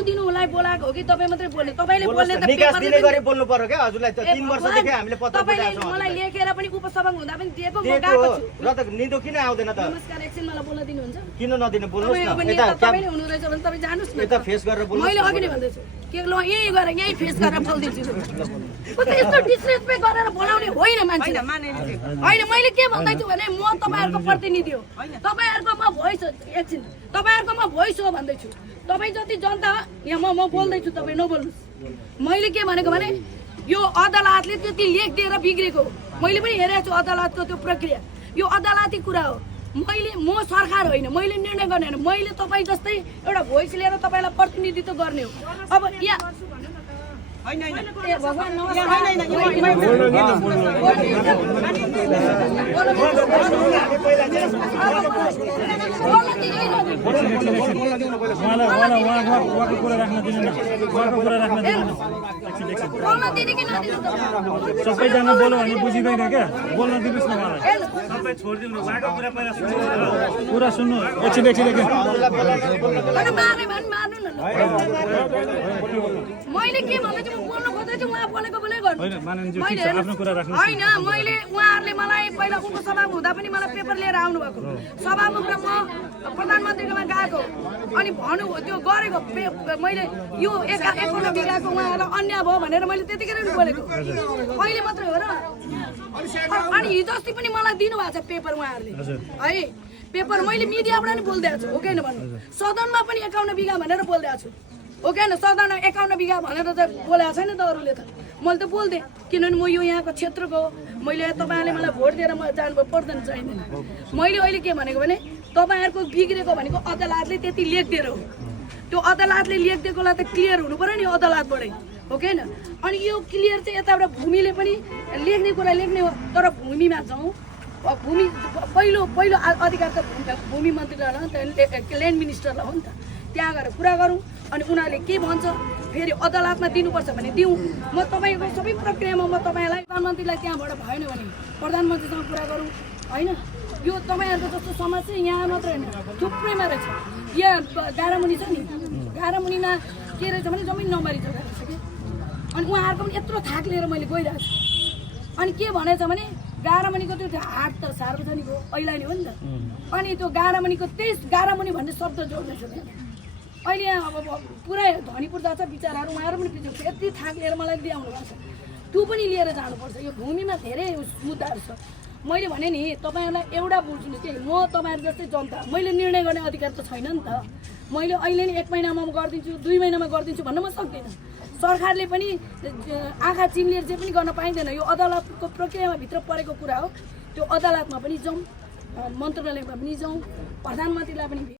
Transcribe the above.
बोल्नु दिनुलाई बोलाएको हो कि तपाईँ मात्रै बोल्ने? तपाईँले बोल्ने त निकास दिने गरी बोल्नु पर्यो क्या हजुरलाई 3 वर्षदेखि हामीले पत्र तपाईँले पठाएको छौँ मलाई लेखेर पनि उपसभा हुँदा पनि दिएको म गएको छु। र त निदो किन आउँदैन त? नमस्कार, एकछिन मलाई बोल्न दिनुहुन्छ? किन नदिनु बोल्नुस् न। तपाईँले हुनु रहेछ भने तपाईँ जानुस् न। यता फेस गरेर बोल्नु। मैले अघि नै भन्दैछु के ल यही गरेर यही फेस गरेर बोल्दिन्छु। यस्तो डिसरेस्पेक्ट गरेर बोलाउने होइन मान्छे। होइन मैले के भन्दैछु भने म तपाईँहरूको प्रतिनिधि हो, तपाईँहरूको म भोइस एकछिन तपाईँहरूको म भोइस हो भन्दैछु। तपाईँ जति जनता यहाँ म बोल्दैछु, तपाईँ नबोल्नुहोस्। मैले के भनेको भने यो अदालतले त्यति लेख दिएर बिग्रेको हो। मैले पनि हेरेको छु अदालतको त्यो प्रक्रिया। यो अदालती कुरा हो। म सरकार होइन, मैले निर्णय गर्ने होइन। मैले तपाईँ जस्तै एउटा भोइस लिएर तपाईँलाई प्रतिनिधित्व गर्ने हो। अब यहाँ भगवान सबैजना बोल्यो भने बुझिँदैन क्या, बोल्न दिनुहोस् न मलाई। सबै छोडिदिनु, उहाँको कुरा पहिला सुन्नु, कुरा सुन्नु। एकछिन मैले के भन्दैछु, म बोल्नु खोज्दैछु, उहाँ बोलेको बोले गर्नु आफ्नो कुरा राख्नु। होइन, मैले उहाँहरूले मलाई पहिला उपसभा हुँदा पनि मलाई पेपर लिएर आउनु भएको सभामुख र म प्रधानमन्त्रीकोमा गएको अनि भन्नु त्यो गरेको मैले यो 51 बिघाको उहाँहरूलाई अन्याय भयो भनेर मैले त्यतिखेर पनि बोलेको अहिले मात्रै हो र। अनि हिजो अस्ति पनि मलाई दिनुभएको छ पेपर उहाँहरूले है। पेपर मैले मिडियाबाट पनि बोलिदिएको छु, हो कि होइन भन्नु। सदनमा पनि 51 बिघा भनेर बोलिदिएको छु, हो कि होइन। सदनमा 51 बिघा भनेर त बोलेको छैन त अरूले त। मैले त बोल्थेँ किनभने म यो यहाँको क्षेत्रको हो। मैले तपाईँहरूले मलाई भोट दिएर म जानु पर्दैन चाहिँदैन। मैले अहिले के भनेको भने तपाईँहरूको बिग्रेको भनेको अदालतले त्यति लेखिदिएर हो। त्यो अदालतले लेखिदिएकोलाई त क्लियर हुनु पऱ्यो नि अदालतबाटै, हो कि होइन। अनि यो क्लियर चाहिँ यताबाट भूमिले पनि लेख्ने कुरा लेख्ने हो, तर भूमिमा जाउँ। भूमि पहिलो अधिकार त भूमि मन्त्रीलाई हो नि त, ल्यान्ड मिनिस्टरलाई हो नि त। त्यहाँ गएर कुरा गरौँ अनि उनीहरूले के भन्छ फेरि अदालतमा दिनुपर्छ भने दिउँ। म तपाईँको सबै प्रक्रियामा म तपाईँलाई प्रधानमन्त्रीलाई त्यहाँबाट भएन भने प्रधानमन्त्रीसँग कुरा गरौँ होइन। यो तपाईँहरूको जस्तो समस्या यहाँ मात्र होइन, थुप्रैमा रहेछ। यहाँ गारामुनि छ नि, गारामुनिमा के रहेछ भने जमिन नम्बरी जग्गा रहेछ कि। अनि उहाँहरूको पनि यत्रो थाक लिएर मैले गइरहेको छु। अनि के भनेछ भने गारामुनिको त्यो हाट त सार्वजनिक हो, ऐलानी हो नि त। अनि त्यो गारामुनिको गारामुनि भन्ने शब्द जोड्दैछ अहिले यहाँ। अब पुरै धनीपुर जान्छ बिचराहरू, उहाँहरू पनि पिछे यति थाक लिएर मलाई दिइआउनु भएको छ। त्यो पनि लिएर जानुपर्छ। यो भूमिमा धेरै मुद्दाहरू छ। मैले भने नि तपाईँहरूलाई एउटा बुझ्नु कि म तपाईँहरू जस्तै जनता, मैले निर्णय गर्ने अधिकार त छैन नि त। मैले अहिले नि 1 महिनामा गरिदिन्छु 2 महिनामा गरिदिन्छु भन्न म सक्दिनँ। सरकारले पनि आँखा चिम्लेर जे पनि गर्न पाइँदैन। यो अदालतको प्रक्रियामा भित्र परेको कुरा हो। त्यो अदालतमा पनि जाउँ, मन्त्रालयमा पनि जाउँ, प्रधानमन्त्रीलाई पनि